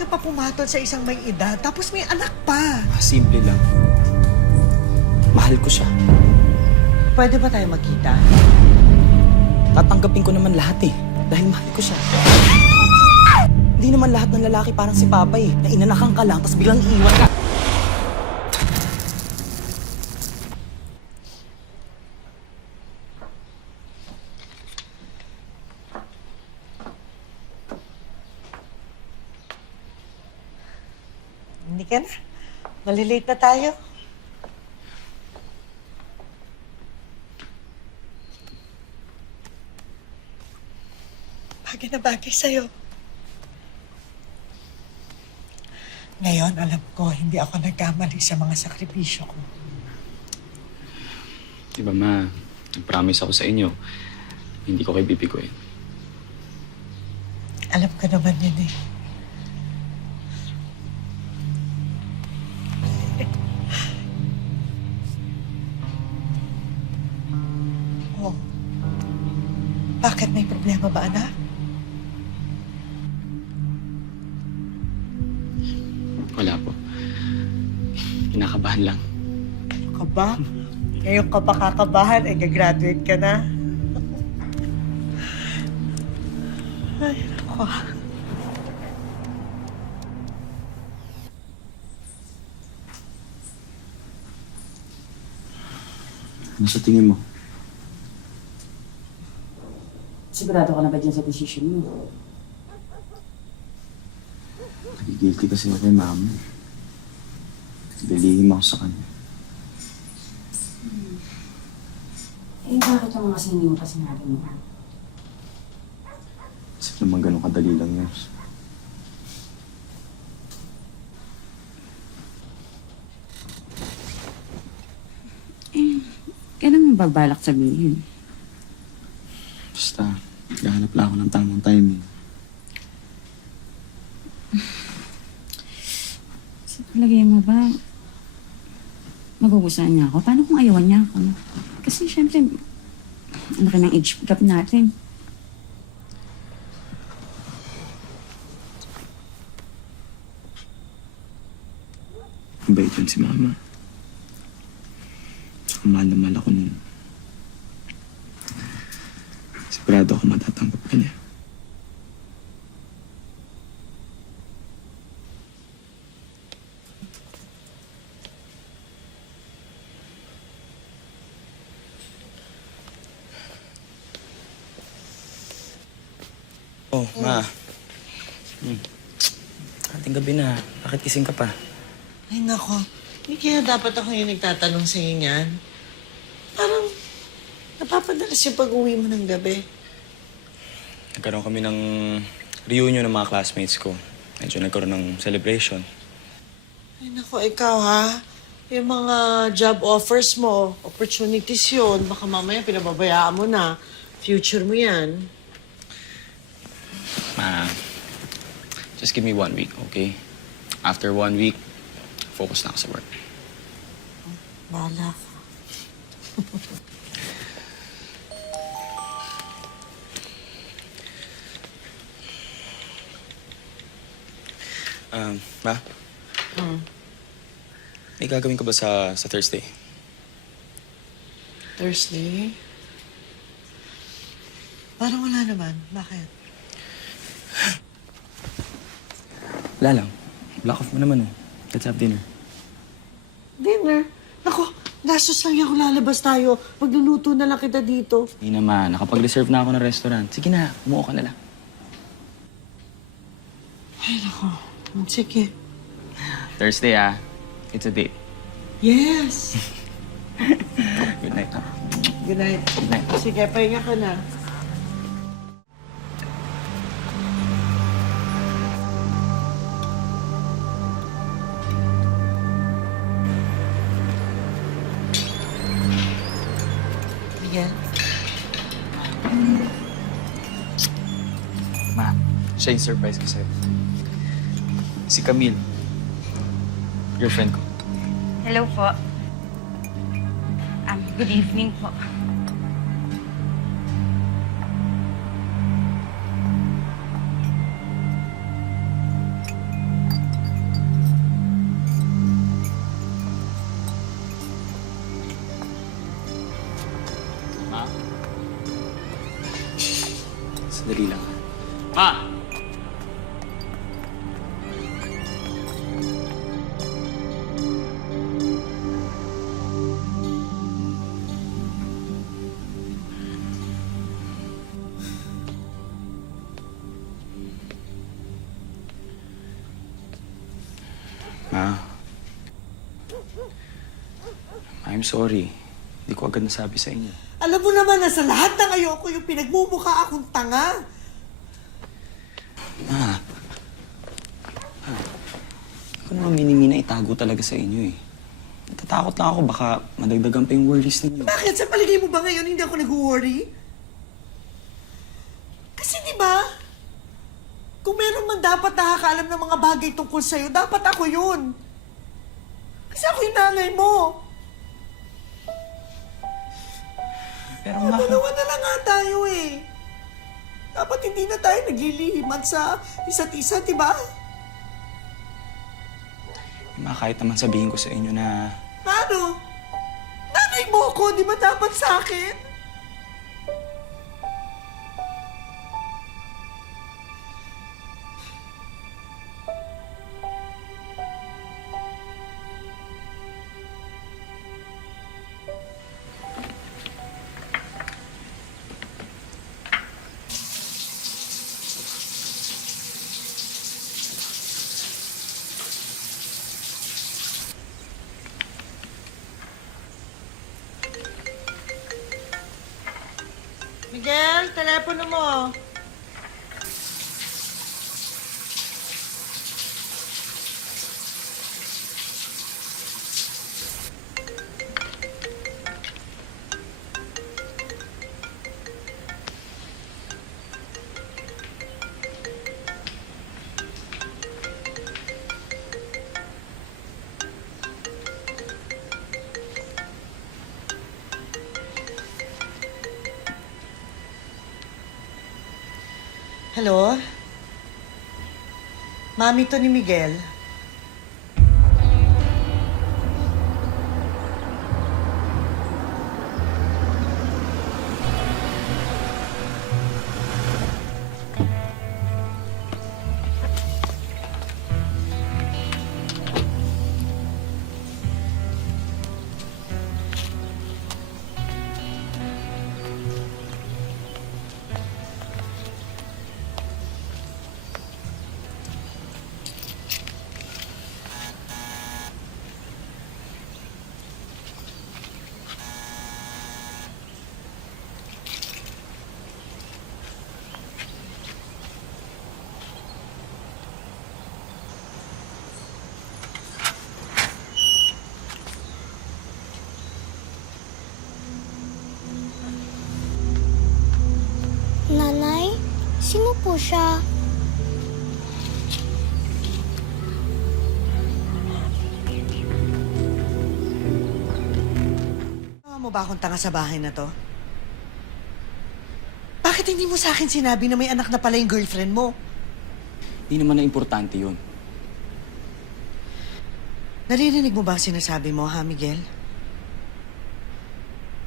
ka pa pumatol sa isang may edad, tapos may anak pa. Simple lang. Mahal ko siya. Pwede ba tayo magkita? Tatanggapin ko naman lahat eh. Dahil mahal ko siya. Hindi naman lahat ng lalaki parang si Papa eh. Na inanakan ka lang, tapos biglang iiwan ka. Hindi ka na. Malilate na tayo. Bagay na bagay sa'yo. Ngayon, alam ko, hindi ako nagkamali sa mga sakripisyo ko. Diba ma, nag-promise ako sa inyo, hindi ko kayo bibiguin. Alam ko naman yun eh. Oh. Bakit may problema ba, anak? Wala po. Kinakabahan lang. Ano ka ba? Ngayon ka pa kakabahan, eh, gagraduate ka na. Ay, ako. Ano sa tingin mo? Sigurado ka na ba dyan sa decision mo? Nagigilty kasi ako kay mama. Nalilihim ako sa kanya. Eh, bakit yung mga hindi mo pa sinabi mo? Kasi naman ganun kadali lang yun. Kailan mo babalak sabihin? Basta, gahanap lang ako ng tamang timing. Sa palagay mo ba, magugustuhan niya ako? Paano kung ayawan niya ako? Kasi syempre, ang laki ng age gap natin. Mabait yun si mama. Saka mahal na mahal ako nun. Sigurado ako matatanggap ka niya. Oh, ma. Ating gabi na. Bakit kising ka pa? Ay, nako. Hindi kaya dapat ako yung nagtatanong sa inyo niyan. Parang napapadalas yung pag-uwi mo ng gabi. Nagkaroon kami ng reunion ng mga classmates ko. Medyo nagkaroon ng celebration. Ay, nako, ikaw ha. Yung mga job offers mo, opportunities yun. Baka mamaya pinababayaan mo na. Future mo yan. Ma, just give me 1 week, okay? After 1 week, focus na ako sa work. Bahala ka. Ma? May gagawin ka ba sa Thursday? Thursday? Parang wala naman. Bakit? Wala lang. Block off mo naman oh. Let's have dinner. Dinner? Nako, gastos lang yan kung lalabas tayo. Magluluto na lang kita dito. Hindi naman. Nakapag-reserve na ako ng restaurant. Sige na, umuo ka na lang. Ay, nako. Sige. Thursday, ah. It's a date. Yes! Good night, ha? Good night. Good night. Sige, pahinga ka na. Miguel? Ma, siya yung surprise ko sa'yo. Si Camille. Girlfriend ko. Hello po. Good evening po. Ma! Ma. I'm sorry. Hindi ko agad nasabi sa inyo. Alam mo naman na sa lahat ng ayoko yung pinagmumukha akong tanga. Ma. Ako naman minimina itago talaga sa inyo eh. Natatakot lang ako baka madagdagan pa yung worries ninyo. Bakit? Sa palagay mo ba ngayon hindi ako nag-worry? Kasi di ba, kung meron man dapat nakakaalam ng mga bagay tungkol sa'yo, dapat ako yun. Kasi ako yung nanay mo. Pero ma, Dalawa na lang nga tayo eh. Dapat hindi na tayo naglilihiman sa isa't isa, di ba? ma, kahit naman sabihin ko sa inyo na Ano? Nanay mo ko, di ba dapat sa akin? Miguel, telepono mo. Hello? Mami to ni Miguel. Nanay, sino po siya? Mo ba akong tanga sa bahay na to? Bakit hindi mo sa akin sinabi na may anak na pala yung girlfriend mo? hindi naman na importante yun. Naririnig mo ba ang sinasabi mo, ha, Miguel?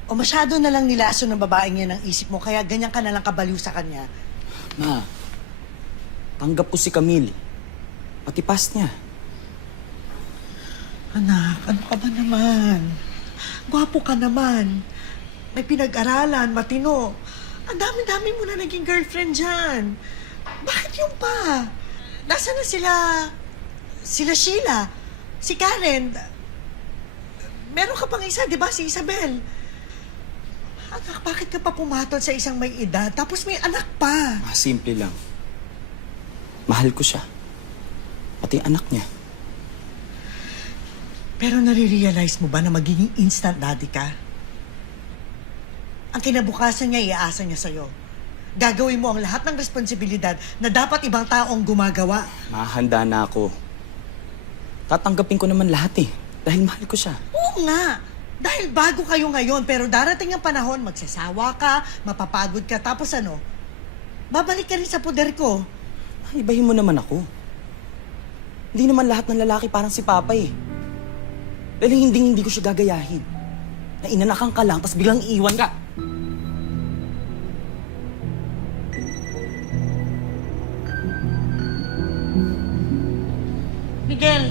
O masyado na lang nilaso ng babaeng yan ang isip mo, kaya ganyan ka na lang kabaliw sa kanya? Ma, tanggap ko si Camille. Pati past niya. Anak, ano ka ba naman? Gwapo ka naman. May pinag-aralan, matino. Ang dami-dami mo na naging girlfriend dyan. Bakit yung pa? Nasaan na sila? Sila Sheila. Si Karen. Meron ka pang isa, di ba? Si Isabel. Anak, bakit ka pa pumatol sa isang may edad? Tapos may anak pa. Ma, simple lang. Mahal ko siya. Pati anak niya. Pero nare-realize mo ba na magiging instant daddy ka? Ang kinabukasan niya, iaasa niya sa'yo. Gagawin mo ang lahat ng responsibilidad na dapat ibang taong gumagawa. Mahanda na ako. Tatanggapin ko naman lahat eh. Dahil mahal ko siya. Oo nga. Dahil bago kayo ngayon, pero darating ang panahon, magsasawa ka, mapapagod ka, tapos ano? Babalik ka rin sa poder ko. Ibahin mo naman ako. Hindi naman lahat ng lalaki parang si Papa eh. Dahil hindi ko siya gagayahin. Na inanakan ka lang, tapos biglang iiwan ka. Miguel!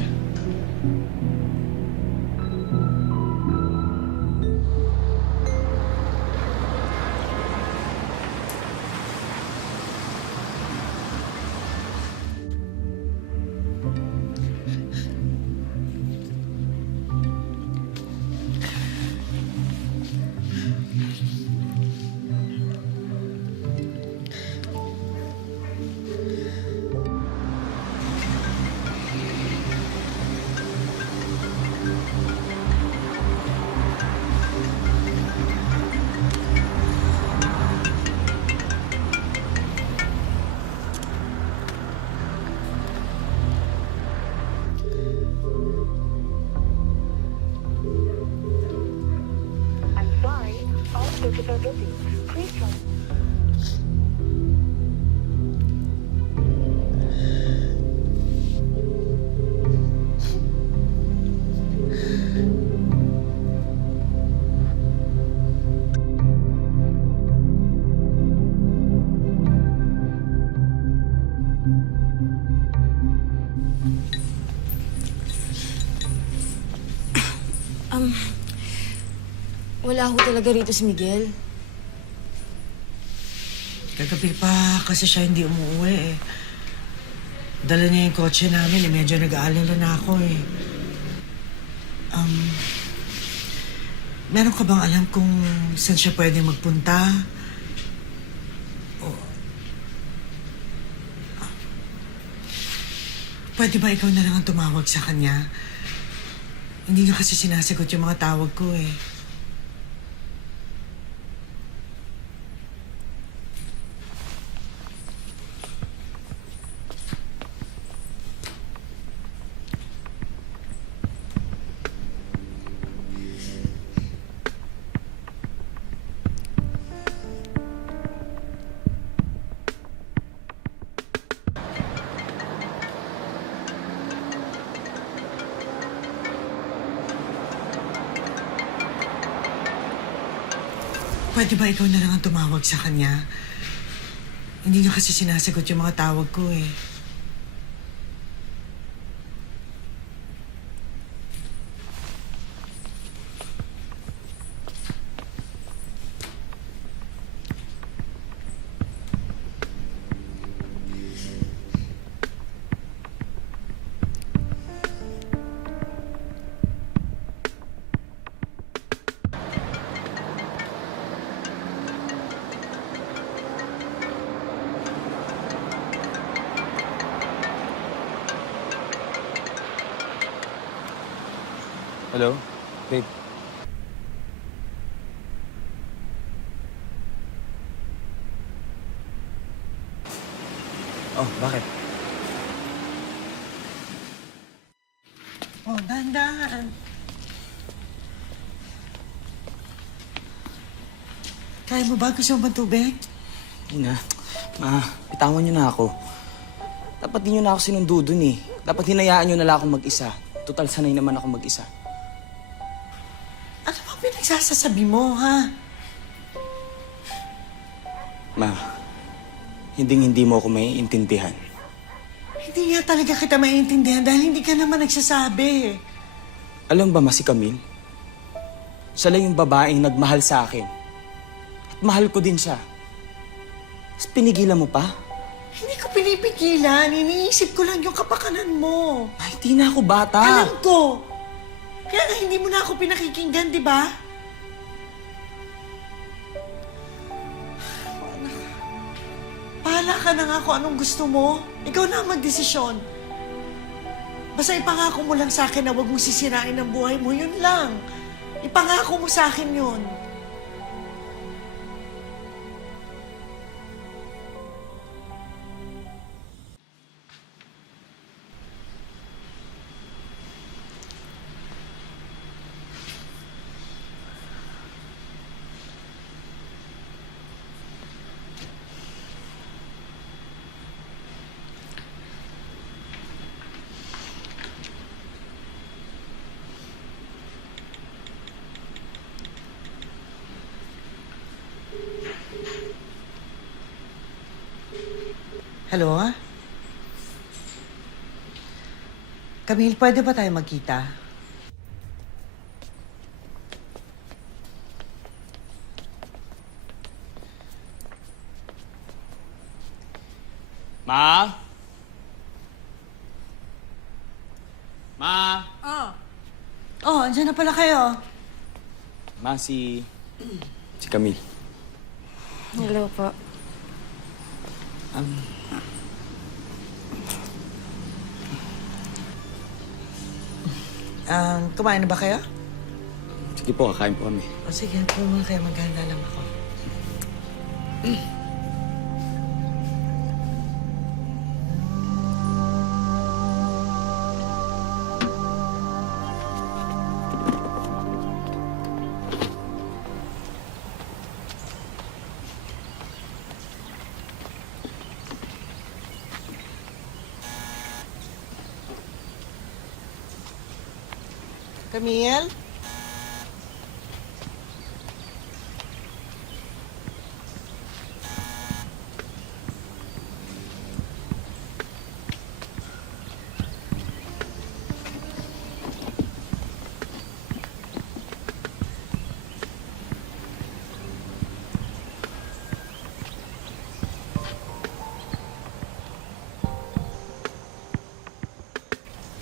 I'm sorry, all switches are busy. Please try. Wala ho talaga rito si Miguel. Kagabi pa kasi siya hindi umuwi eh. Dala niya yung kotse namin eh. Medyo nag-aalala na ako eh. Meron ka bang alam kung saan siya pwede magpunta? Pwede ba ikaw na lang ang tumawag sa kanya? Hindi niya kasi sinasagot yung mga tawag ko eh. Pwede ba ikaw na lang ang tumawag sa kanya? Hindi niya kasi sinasagot yung mga tawag ko eh. Hello? Babe. Oh, bakit? Oh, dahan-dahan. Kaya mo ba? Gusto mo ba tubig? Ina, ma, bitawan niyo na ako. Dapat di niyo na ako sinundo dun eh. Dapat hinayaan niyo na lang ako mag-isa. Total, sanay naman ako mag-isa. Ano bang pinagsasasabi mo, ha? Ma, hindi mo ako maiintindihan. Hindi nga talaga kita maintindihan dahil hindi ka naman nagsasabi. Alam ba, ma, si Camille? Siya lang yung babaeng nagmahal sa akin. At mahal ko din siya. Tapos pinigilan mo pa? Hindi ko pinipigilan. Iniisip ko lang yung kapakanan mo. Ay, di na ako bata. Alam ko. Kaya nga hindi mo na ako pinakikinggan, di ba? Bahala ka na nga kung anong gusto mo. Ikaw na ang magdesisyon. Basta ipangako mo lang sa akin na huwag mong sisirain ang buhay mo. Yun lang. Ipangako mo sa akin yun. Hello? Camille, pwede ba tayo magkita? Ma? Ma? Oh, andyan na pala kayo. Ma, si Camille. Hello po. Kumain na ba kayo? Sige po, kakain po kami. O sige, pumunta kayo. Maghahanda lang ako. Camille?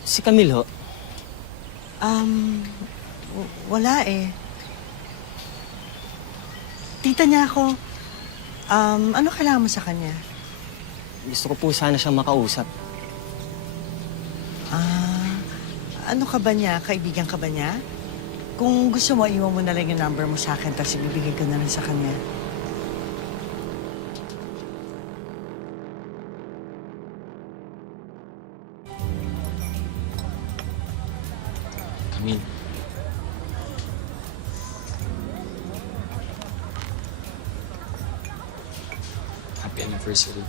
Si Camille ho? Wala eh. Tita niya ako. Ano kailangan mo sa kanya? Gusto ko po sana siyang makausap. Ano ka ba niya? Kaibigan ka ba niya? Kung gusto mo, iwan mo na lang yung number mo sa akin, tapos ibibigay ko na lang sa kanya. Camille. Happy anniversary.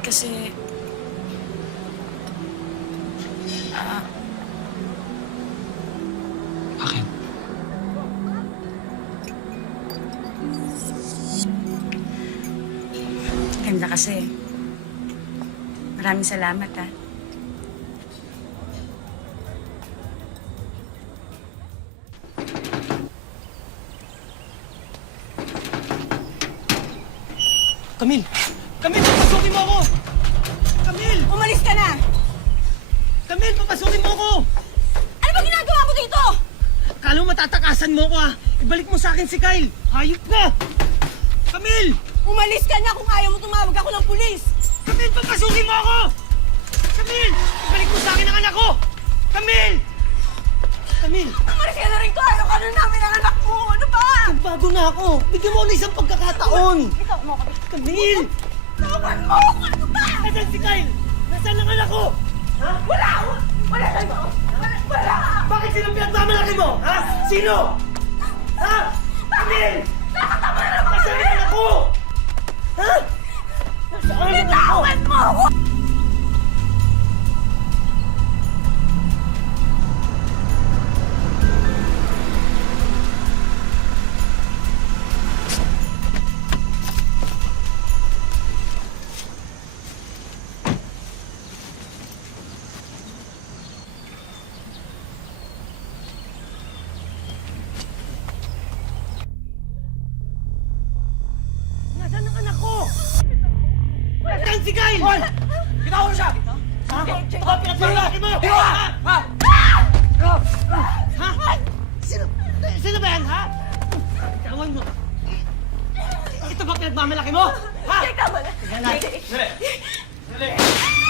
Kasi... Bakit? Ganda kasi. Maraming salamat, ha. Camille! Camille, papasukin mo ako! Camille! Umalis ka na! Camille, papasukin mo ako! Ano ba ginagawa ko dito? Akala mo matatakasan mo ako ah! Ibalik mo sa akin si Kyle! Hayop ka! Camille! Umalis ka na kung ayaw mo tumawag ako ng pulis! Camille, papasukin mo ako! Camille! Ibalik mo sa akin ang anak ko! Camille! Camille! Umalis ka na rin ko! Ayaw ka na namin ang anak mo! Ano ba? Bago na ako! Bigyan mo ako ng isang pagkakataon! Ikaw mo ako. Camille! Tawan mo ako! Ano ba? Nasaan si Kyle? Nasaan ang anak ko? Ha? Wala! Wala ka! Wala! Bakit sino pinagmamalaki mo? Ha? Sino? Ha? Camille! Nakatama na mga Nasaan ang anak ko? Ha? Nasaan ang anak ko? Bitawan mo ako! Nasaan ang anak ko? Nasaan si Kyle? Hoy! Bitaw mo siya! Ha? Ito ka pinagmamalaki mo! Ha? Ha? Ha? Sino ba yan, ha? Bitawan mo! Ito ba pinagmamalaki mo? Ha? Teka mo na! Dali! Dali!